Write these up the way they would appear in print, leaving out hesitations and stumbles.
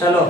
चलो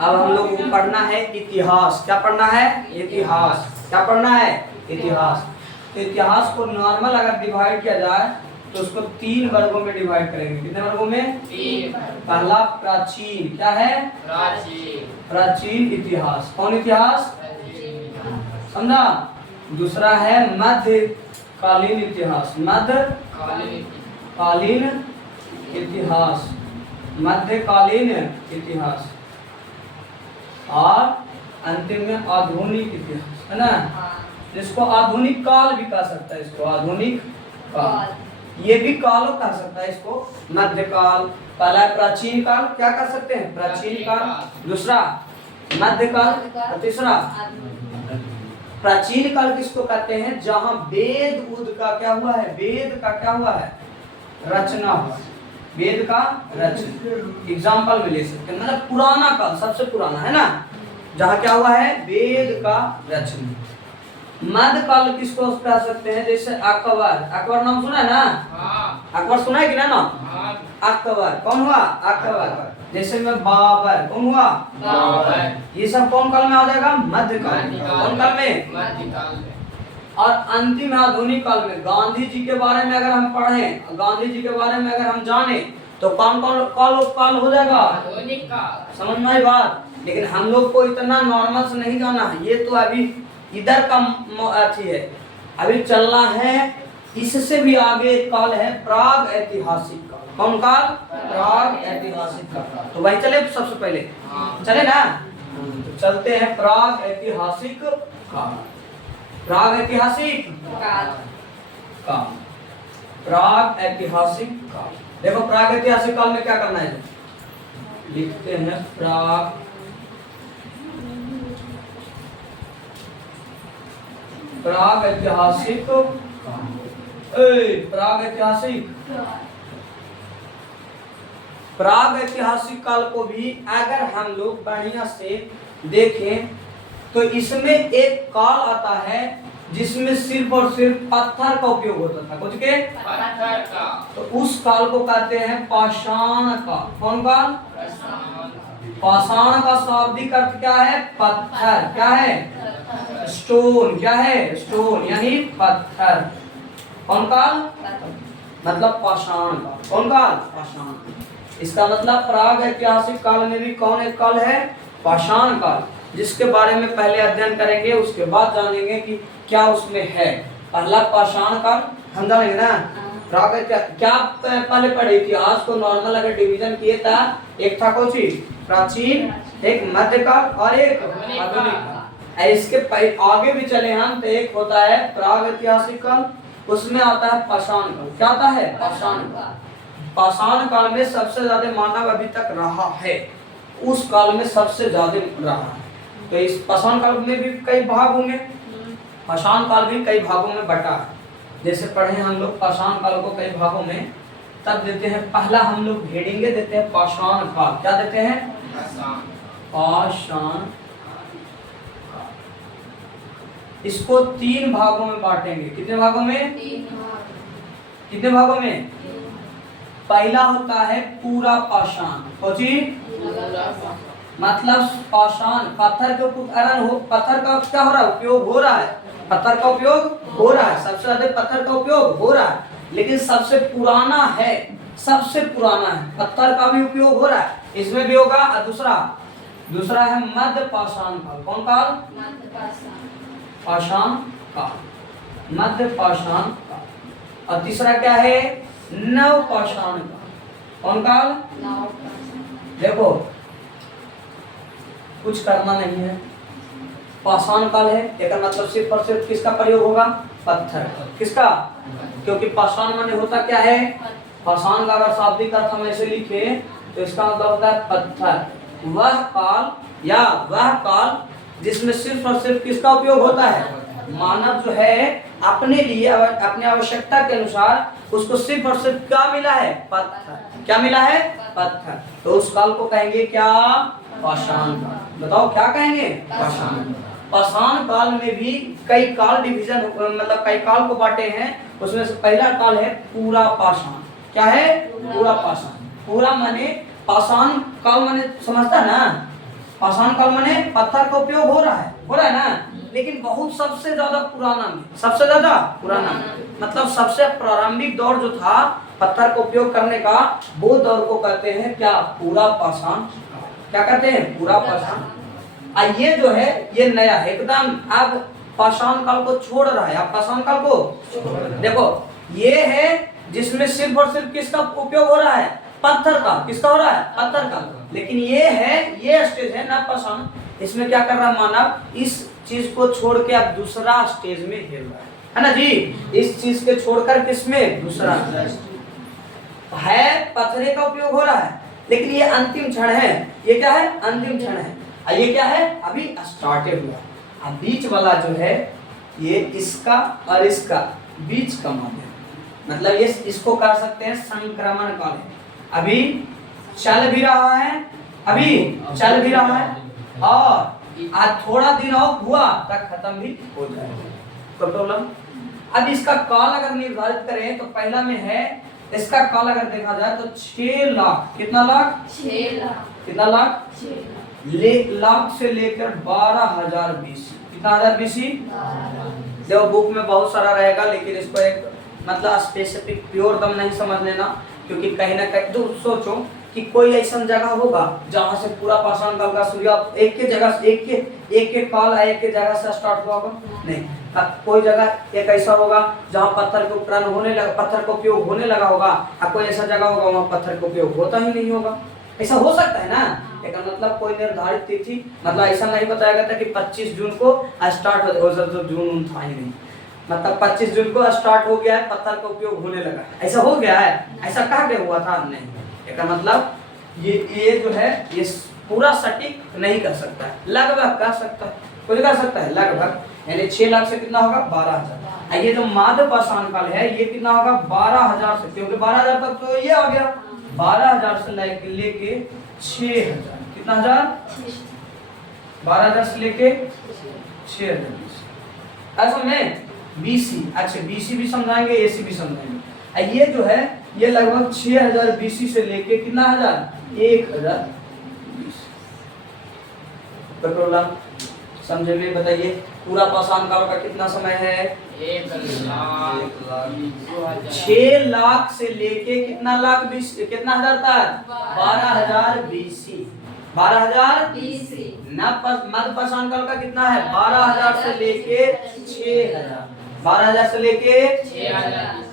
अब हम लोग को पढ़ना है इतिहास। क्या पढ़ना है? इतिहास। क्या पढ़ना है? इतिहास। तो इतिहास को नॉर्मल अगर डिवाइड किया जाए तो उसको 3 वर्गों में डिवाइड करेंगे। कितने वर्गों में? 3। पहला प्राचीन। क्या है? प्राचीन इतिहास। कौन इतिहास? समझा? दूसरा है मध्यकालीन इतिहास। मध्यकालीन इतिहास। मध्यकालीन इतिहास। और अंतिम में आधुनिक इतिहास, है ना? जिसको आधुनिक काल भी कह सकता है। इसको आधुनिक काल, ये भी कालो कह सकता है इसको। मध्यकाल, पहला प्राचीन काल, क्या कर सकते हैं? प्राचीन काल। दूसरा मध्यकाल, तीसरा प्राचीन काल किसको कहते हैं? जहां वेद उद का क्या हुआ है? वेद का क्या हुआ है? रचना हुआ। वेद का रचना एग्जाम्पल में ले सकते हैं, मतलब पुराना काल, सबसे पुराना, है ना? जहां क्या हुआ है? वेद का रचना। मध्यकाल किसको कह सकते हैं? जैसे अकबर। अकबर नाम सुना है ना? अकबर सुना है कि ना नाम? अकबर कौन हुआ? अकबर। जैसे में बाबर, कौन हुआ? बाबर। ये सब कौन काल में आ जाएगा? मध्यकाल। कौन काल में? मध्यकाल में। और अंतिम आधुनिक काल में गांधी जी के बारे में अगर हम पढ़ें, गांधी जी के बारे में अगर हम जाने तो कौन कौन काल हो जाएगा? आधुनिक काल। समझ में आई बात? लेकिन हम लोग को इतना नॉर्मल से नहीं जाना है। ये तो अभी इधर का अथी है, अभी चलना है। इससे भी आगे एक काल है प्राग ऐतिहासिक काल। कौन काल? प्राग ऐतिहासिक काल। तो वही चले सबसे पहले, चले ना? तो चलते हैं प्राग ऐतिहासिक काल। प्राग ऐतिहासिक काल। प्राग ऐतिहासिक काल। देखो प्राग ऐतिहासिक काल में क्या करना है? लिखते हैं प्राग ऐतिहासिक प्राग ऐतिहासिक काल को भी अगर हम लोग बढ़िया से देखें तो इसमें एक काल आता है जिसमें सिर्फ और सिर्फ पत्थर का उपयोग होता था। कुछ के पत्थर का। तो उस काल को कहते हैं पाषाण काल। कौन काल? पाषाण का शाब्दिक अर्थ क्या है? पत्थर। क्या है? स्टोन। क्या है? स्टोन यानी पत्थर। कौन काल? मतलब पाषाण काल। कौन काल? पाषाण। इसका मतलब प्राग ऐतिहासिक काल में भी कौन एक काल है? पाषाण काल, जिसके बारे में पहले अध्ययन करेंगे, उसके बाद जानेंगे कि क्या उसमें है। पहला पाषाण काल हम जानेंगे ना। प्राग क्या पहले पढ़े? इतिहास को नॉर्मल अगर डिवीजन किए था, एक था कौन सी? प्राचीन, एक मध्यकाल और एक आधुनिक काल। इसके आगे भी चले हम तो एक होता है प्राग ऐतिहासिक काल, उसमें आता है पाषाण काल। क्या आता है? पाषाण काल। पाषाण काल में सबसे ज्यादा मानव अभी तक रहा है, उस काल में सबसे ज्यादा रहा है। तो इस पाषाण काल में भी कई भाग होंगे। पाषाण काल भी कई भागों में बटा है। जैसे पढ़े हम लोग पाषाण काल को कई भागों में, तब देते हैं पहला हम लोग हेडिंगे देते हैं पाषाण काल। क्या देते हैं? पाषाण। इसको 3 भागों में बांटेंगे। कितने भागों में? 3 भाग। कितने भागों में? पहला होता है पूरा पाषाण। मतलब पाषाण, पत्थर के पत्थर का क्या हो रहा है? उपयोग हो रहा है। पत्थर का उपयोग हो रहा है, सबसे ज्यादा पत्थर का उपयोग हो रहा है। लेकिन सबसे पुराना है, सबसे पुराना है, पत्थर का भी उपयोग हो रहा है, इसमें भी होगा। और दूसरा है मध्य पाषाण काल। कौन काल? पाषाण काल, मध्य पाषाण काल। और तीसरा क्या है? नव पाषाण काल। कौन काल? देखो कुछ करना नहीं है, पाषाण काल है, एक मतलब सिर्फ और सिर्फ किसका प्रयोग होगा? पत्थर। किसका? क्योंकि पाषाण माने होता क्या है? पाषाण का अगर शाब्दिक अर्थ हम ऐसे लिखे तो इसका मतलब होता है पत्थर। वह काल जिसमें सिर्फ और सिर्फ किसका उपयोग होता है? मानव जो है अपने लिए, अपने आवश्यकता के अनुसार उसको सिर्फ और सिर्फ क्या मिला है? पत्थर। क्या मिला है? पत्थर। तो उस काल को कहेंगे क्या? पाषाण काल। बताओ क्या कहेंगे? पाषाण। पाषाण काल में भी कई काल डिवीजन, मतलब कई काल को बांटे हैं। उसमें से पहला काल है पूरा पाषाण। क्या है? पूरा पाषाण। पूरा माने पाषाण काल माने समझता ना, पाषाण काल माने पत्थर का उपयोग हो रहा है ना, लेकिन बहुत सबसे ज्यादा पुराना में, सबसे ज्यादा पुराना मतलब सबसे प्रारंभिक दौर जो था पत्थर का उपयोग करने का, वो दौर को कहते हैं क्या, पूरा पाषाण। क्या कहते हैं, पूरा पाषाण। ये जो है ये नया है एकदम, अब पाषाण काल को छोड़ रहा है, आप पाषाण काल को देखो, ये है जिसमें सिर्फ और सिर्फ किसका उपयोग हो रहा है, पत्थर का। किसका हो रहा है, पत्थर का। लेकिन ये है, ये स्टेज है ना पाषाण, इसमें क्या कर रहा है मानव, इस चीज को छोड़ के अब दूसरा स्टेज में हिल रहा है ना जी, इस चीज के छोड़कर किसमें, दूसरा है, पत्थरे का उपयोग हो रहा है, लेकिन ये अंतिम क्षण है। ये क्या है, अंतिम क्षण है। ये क्या है, अभी स्टार्टेड हुआ। अब बीच वाला जो है ये इसका और इसका बीच का माध्यम, मतलब ये इसको कह सकते हैं संक्रमण काल। अभी चल भी रहा है, अभी चल भी रहा है, और आज थोड़ा दिन और हुआ तक खत्म भी हो जाएगा। तो प्रॉब्लम, अब इसका काल अगर निर्धारित करें तो पहला में है, इसका काल अगर देखा जाए तो 6 लाख, कितना लाख, 6 लाख, कितना लाख, 6 लाख से लेकर 12,000 BC। कितना हजार BC, देखो बुक में बहुत सारा रहेगा, लेकिन इसको एक मतलब स्पेसिफिक प्योर दम नहीं समझ लेना, क्योंकि कहीं ना कहीं तो सोचो कि कोई ऐसा जगह होगा जहाँ से पूरा पाषाण काल का सूर्य एक के जगह एक के काल एक के जगह से स्टार्ट हुआ होगा, नहीं। कोई जगह एक ऐसा होगा जहाँ पत्थर के उपकरण होने लगा, पत्थर का उपयोग होने लगा होगा, और कोई ऐसा जगह होगा वहाँ पत्थर का उपयोग होता ही नहीं होगा। ऐसा हो सकता है ना, लेकिन मतलब कोई निर्धारित तिथि, मतलब ऐसा नहीं बताया गया था कि 25 जून को स्टार्ट हो, तो जून था ही नहीं, मतलब 25 जून को स्टार्ट हो गया है, पत्थर का उपयोग होने लगा, ऐसा हो गया है, ऐसा कहा गया हुआ था नहीं। इसका मतलब ये जो है ये पूरा सटीक नहीं कर सकता है, लगभग कर सकता है, कोई कर सकता है लगभग, यानी 6 लाख से कितना होगा, 12,000। ये जो मध्य पाषाण काल है ये कितना होगा, 12,000 से, क्योंकि 12,000 तक तो ये आ गया, 12,000 से लेके 6,000, कितना हजार, 12,000 से लेके 6,000 ऐसा में BC। अच्छा BC भी समझाएंगे, AC भी समझाएंगे। ये जो है ये लगभग 6,000 BC से लेके कितना हजार, 1,000 BC। समझे में बताइए, पूरा पाषाण काल का कितना समय है, 6 लाख से लेके कितना लाख BC, कितना हजार तक, 12,000 BC, 12,000 BC। मध्य पाषाण काल का कितना है, 12,000 से लेके 6,000, 12,000 से लेके 6,000।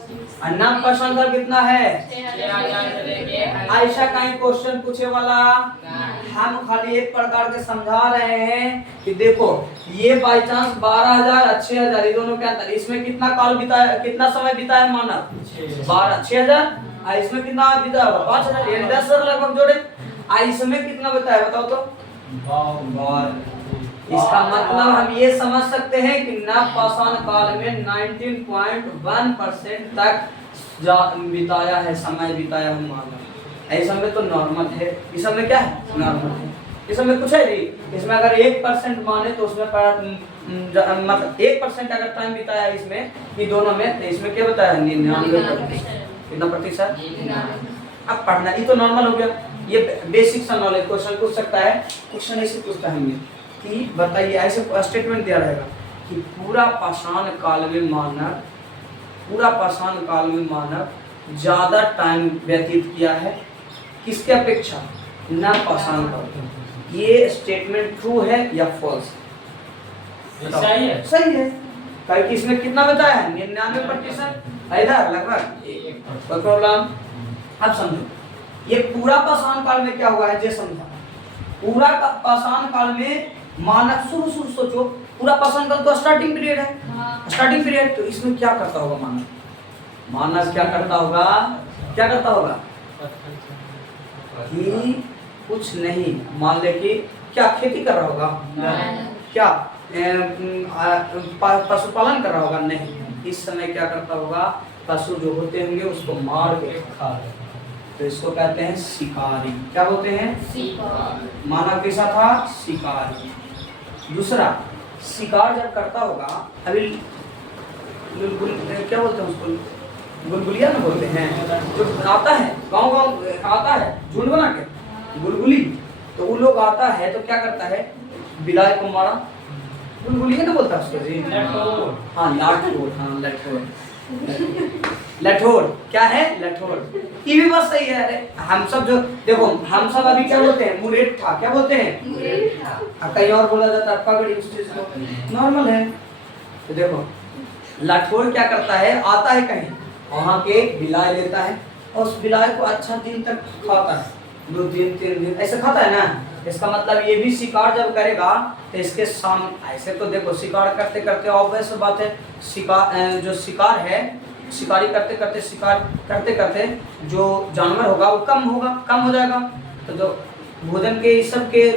नव पाषाण काल कितना है, 6,000 से लेके। ऐसा कहीं क्वेश्चन पूछे वाला, हम खाली एक प्रकार के समझा रहे हैं कि देखो ये बाई चांस 12,000 और 6,000 ये दोनों के अंतर, इसमें कितना काल बिताया, कितना समय बिताया मानव, 6,000, इसमें कितना बिताया, 5,000, यानी 10,000 लगभग जोड़े। इसमें कितना बताया बताओ तो, इसका मतलब हम ये समझ सकते हैं कि नव पाषाण काल में 19.1% तक बिताया है, समय बिताया हम मानव। ऐसा में तो नॉर्मल है, इस समय क्या है, नॉर्मल है। इस समय कुछ है जी, इसमें अगर 1% माने तो उसमें मतलब 1% अगर टाइम बिताया इसमें, ये दोनों में, तो इसमें क्या बताया, 99%। कितना प्रतिशत, अब पढ़ना, ये तो नॉर्मल हो गया, ये बेसिक सा नॉलेज क्वेश्चन पूछ सकता है। क्वेश्चन ऐसे पूछता है हमें कि बताइए, ऐसे स्टेटमेंट दिया रहेगा कि पूरा पाषाण काल में मानव, पूरा पाषाण काल में मानव ज्यादा टाइम व्यतीत किया है किसके अपेक्षा, नव पाषाण काल। ये स्टेटमेंट ट्रू है या फॉल्स, सही है, सही है, क्योंकि इसमें कितना बताया है, 99% इधर लगभग। कोई प्रॉब्लम, अब समझो ये पूरा पाषाण काल में क्या हुआ है, जे समझा। पूरा पाषाण काल में मानव शुरू सोचो, पूरा पाषाण काल तो स्टार्टिंग पीरियड है, स्टार्टिंग पीरियड, तो इसमें क्या करता होगा मानव, मानव क्या करता होगा, क्या करता होगा कि कुछ नहीं, मान ले कि क्या खेती कर रहा होगा, क्या पशुपालन कर रहा होगा, नहीं। इस समय क्या करता होगा, पशु जो होते होंगे उसको मार के खा, तो इसको कहते हैं शिकारी। क्या बोलते हैं, शिकारी। मानव कैसा था, शिकारी। दूसरा, शिकार जब करता होगा, अभी क्या बोलते हैं उसको, बुलबुलिया ना बोलते हैं, जो आता है गांव आता है झुंड बना के, बुलबुली। तो वो लोग आता है तो क्या करता है, बिलाई को मारा, बुलबुली है ना बोलता है उसको जी, लठोर। हाँ लाठोर, हाँ लठोर, लठोर क्या है, लठोर। ये भी बात सही है। अरे हम सब जो देखो, हम सब अभी क्या बोलते हैं, मुरेठा, क्या बोलते हैं, कहीं और बोला जाता है पगड़ी, उस चीज को नॉर्मल है। तो देखो लठोर क्या करता है, आता है कहीं, वहां के बिलाय लेता है और उस बिलाय को अच्छा दिन तक खाता है, 2 दिन 3 दिन ऐसे खाता है ना। इसका मतलब ये भी शिकार जब करेगा तो इसके सामने ऐसे, तो देखो शिकार करते करते ऑब्वियस बात है, शिकार जो शिकार है, शिकारी करते करते, शिकार करते करते जो जानवर होगा वो कम हो जाएगा। तो जो भोजन के इस सब के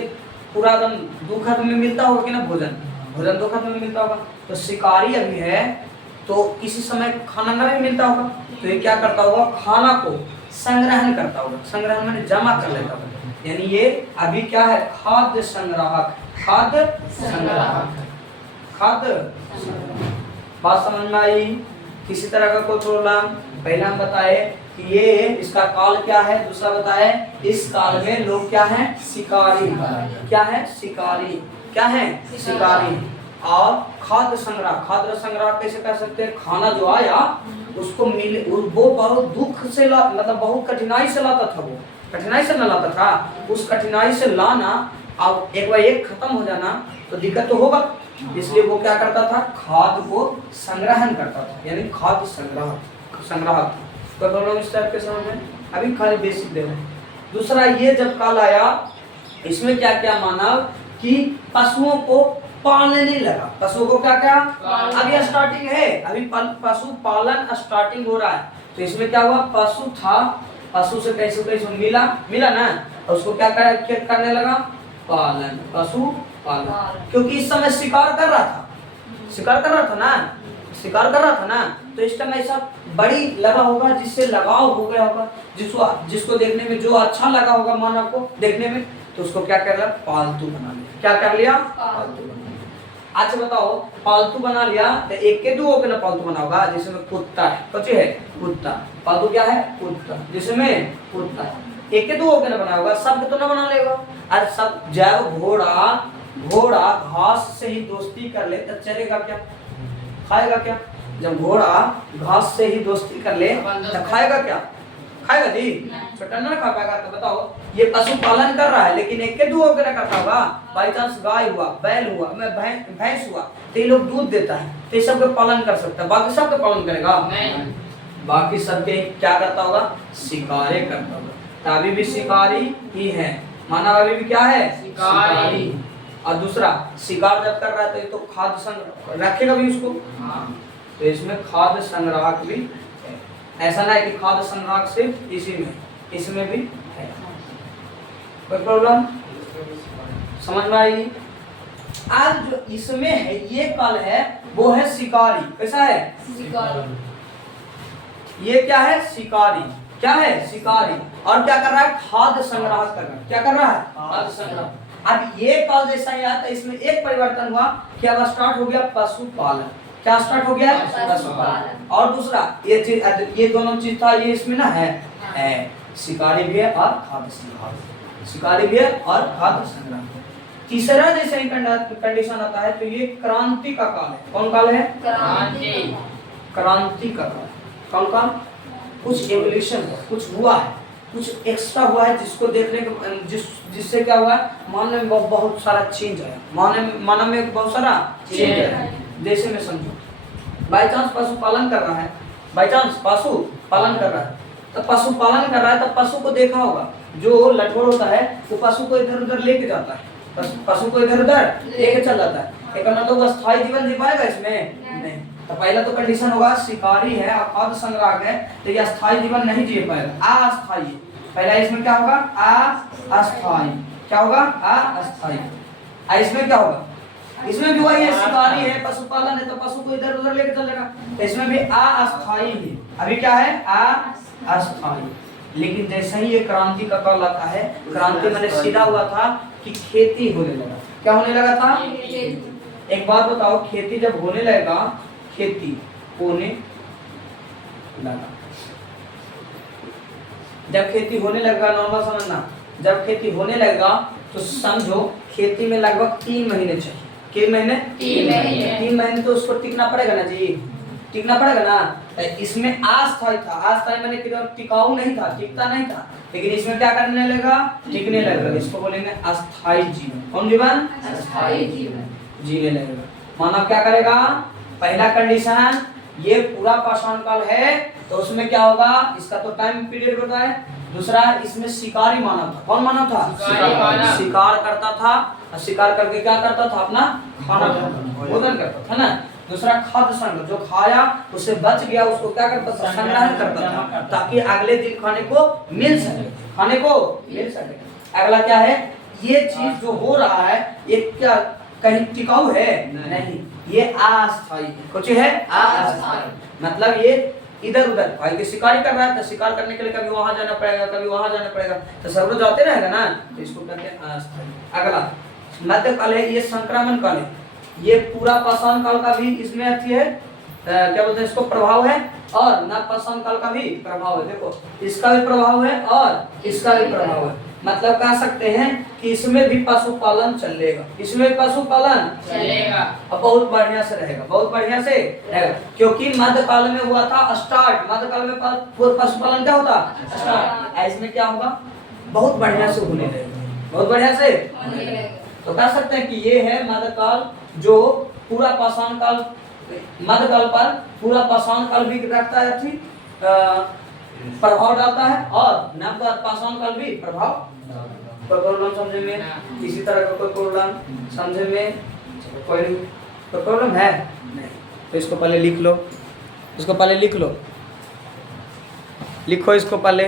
पूरा एकदम दुखद में मिलता होगा कि ना, भोजन दुखद में मिलता होगा। तो शिकारी अभी है तो किसी समय खाना ना भी मिलता होगा, तो ये क्या करता होगा, खाना को संग्रहण करता होगा, संग्रहण मैंने जमा कर लेता होगा, यानी ये अभी क्या है, खाद्य संग्राहक, खाद्य संग्राहक, खाद्य। बात समझ में आई? किसी तरह का कोई प्रॉब्लम? पहले हम बताए कि ये इसका काल क्या है, दूसरा बताए इस काल में लोग क्या हैं, शिकारी, क्या है, शिकारी, क्या है, शिकारी। और खाद्य संग्रह कैसे कर सकते हैं, खाना जो आया उसको मिले, वो बहुत दुख से मतलब बहुत कठिनाई से लाता था, वो कठिनाई से न लाता था, उस कठिनाई से लाना, अब एक बार एक खत्म हो जाना तो दिक्कत तो होगा, इसलिए वो क्या करता था, खाद्य को संग्रहण करता था, यानी खाद्य संग्राहक। कोई प्रॉब्लम इस टाइप के समझ में? अभी खाली बेसिक दे रहे हैं। दूसरा ये जब काल आया, इसमें क्या क्या माना कि पशुओं को पालने लगा, पशुओं को क्या क्या, अभी स्टार्टिंग है, अभी पशु पालन स्टार्टिंग हो रहा है। तो इसमें क्या हुआ, पशु था, पशु से कैसे मिला ना, और उसको क्या करने लगा, पालन, पशु पालन, क्योंकि इस समय शिकार कर रहा था ना, तो इस टाइम ऐसा बड़ी लगा होगा, जिससे लगाव हो गया होगा, जिसको देखने में जो अच्छा लगा होगा मानव को देखने में, तो उसको क्या कर लिया, पालतू बना लिया। क्या कर लिया, पालतू बना लिया। अच्छा बताओ, पालतू बना लिया तो एक के दो के ना पालतू बना होगा, जिसमें कुत्ता है, कौन है, कुत्ता, पालतू क्या है, कुत्ता, जिसमें कुत्ता, एक के दो के ना बना होगा, सब तो ना बना लेगा। अरे सब, जब घोड़ा घास से ही दोस्ती कर ले तो चलेगा क्या, खाएगा क्या? जब घोड़ा घास से ही दोस्ती कर ले तो खाएगा क्या, खाएगा जी, छोटा ना खा पाएगा। तो बताओ, ये पशु पालन कर रहा है, लेकिन एक के दो वगैरह करता होगा, बाई चांस गाय हुआ, बैल हुआ, भैंस हुआ, तो ये लोग दूध देता है, तो ये सबके पालन कर सकता है, बाकी सबके पालन करेगा नहीं, बाकी सबके क्या करता होगा, शिकारे करता होगा। तो अभी भी शिकारी ही है, मानव अभी भी क्या है, शिकारी। और दूसरा, शिकार जब कर रहा है तो ये तो खाद्य संग्रह रखेगा भी उसको, तो इसमें खाद्य संग्राहक भी है। ऐसा ना है कि खाद्य संग्राहक सिर्फ इसमें भी है। कोई प्रॉब्लम समझ में आई? आज जो इसमें है, ये काल है, वो है शिकारी। कैसा है, शिकारी। ये क्या है, शिकारी, क्या है, शिकारी। और क्या कर रहा है, खाद्य संग्रह कर रहा है। क्या कर रहा है, खाद्य संग्रह। अब ये काल जैसा ही आता है, इसमें एक परिवर्तन हुआ कि अब स्टार्ट हो गया पशुपालन। क्या स्टार्ट हो गया, पशुपालन। और दूसरा ये चीज, ये दोनों चीज था, ये इसमें ना है शिकारी भी है और खाद्य संग्रह, शिकारी भी है और खाद्य संग्रह। तीसरा जैसे ही कंडीशन आता है तो ये क्रांति का काल है। कौन काल है, क्रांति का काल। कौन काल, कुछ एवोल्यूशन, कुछ हुआ है, कुछ एक्स्ट्रा हुआ है, जिसको देखने के जिससे क्या हुआ है, मानव में बहुत सारा चेंज आया, मानव में बहुत सारा चेंज आया। जैसे में समझो, बाई चांस पशुपालन कर रहा है, बाई चांस पशुपालन कर रहा है, तो पशुपालन कर रहा है, तो पशु को देखा होगा, जो लठोर होता है वो पशु को इधर उधर लेके जाता है, पशु को इधर उधर लेके चल जाता है। एक मतलब अस्थायी जीवन जी पाएगा इसमें नहीं। तो पहला तो कंडीशन होगा, शिकारी है, खाद्य संग्राहक है, तो ये अस्थायी जीवन नहीं जी पाएगा, अस्थायी। पहला इसमें क्या होगा, अस्थायी। क्या होगा, अस्थायी। इसमें क्या होगा, इसमें भी वही है, शिकारी है, पशुपालन है, तो पशु को इधर उधर लेके चलेगा, तो इसमें भी अस्थायी है। अभी क्या है, अस्थायी। लेकिन जैसे ही ये क्रांति का काल आता है, क्रांति मैंने सीधा हुआ था कि खेती होने लगा। क्या होने लगा था, एक बात बताओ, खेती जब होने लगेगा, खेती होने लगा, जब खेती होने लगेगा, नॉर्मल समझना, जब खेती होने लगेगा तो समझो खेती में लगभग 3 महीने चाहिए। कितने महीने? 3 महीने तो उसको टिकना पड़ेगा ना जी, टिकना पड़ेगा ना। तो इसमें अस्थायी था, अस्थायी मैंने केवल टिकाऊ नहीं था, टिकता नहीं था, लेकिन इसमें क्या करने लगेगा? टिकने लगेगा। इसको बोलेंगे अस्थायी जीवन। कौन जीवन? अस्थायी जीवन। जीने लगेगा। मानव क्या करेगा? पहला कंडीशन ये पूरा पाषाण काल है तो उसमें क्या होगा? इसका तो टाइम पीरियड होता है। दूसरा इसमें शिकारी मानव था। कौन मानव था? शिकारी मानव। शिकार करता था और शिकार करके क्या करता था? अपना खाना भोजन करता था ना। दूसरा खाद्य संग्रह, जो खाया उससे बच गया उसको क्या करता था? संग्रहण करता था ताकि अगले दिन खाने को मिल सके, खाने को मिल सके। अगला क्या है? ये चीज जो हो रहा है ये क्या कहीं टिकाऊ है? नहीं, ये अस्थायी है। कुछ है अस्थायी, मतलब ये इधर उधर भाई के शिकारी कर रहा है तो शिकार करने के लिए कभी वहां जाना पड़ेगा, कभी वहां जाना पड़ेगा, तो सब रोज जाते रहेगा ना, तो इसको कहते हैं अस्थायी। अगला मध्यकाल है, ये संक्रमण काल है। ये पूरा पाषाण काल का भी इसमें अथी है, क्या बोलते हैं इसको, प्रभाव है, और नवपाषाण काल का भी प्रभाव है। देखो इसका भी प्रभाव है और इसका भी प्रभाव है। मतलब कह सकते हैं कि इसमें भी पशुपालन चलेगा, इसमें पशुपालन चलेगा और बहुत बढ़िया से रहेगा, बहुत बढ़िया से रहेगा। क्योंकि मध्यकाल में हुआ था स्टार्ट, मध्यकाल में पशुपालन क्या होता? स्टार्ट। इसमें क्या होगा? बहुत बढ़िया से होने लगेगा, बहुत बढ़िया से। तो कह सकते हैं कि ये है मध्यकाल, जो पूरा पाषाण काल, मध्यकाल पर पूरा पाषाण काल भी रखता है, ठीक प्रभाव डालता है, और नवपाषाण काल भी प्रभाव। कोई प्रॉब्लम समझे में? इसी तरह का कोई प्रॉब्लम समझे में? कोई प्रॉब्लम है नहीं? तो इसको पहले लिख लो, इसको पहले लिख लो, लिखो इसको पहले।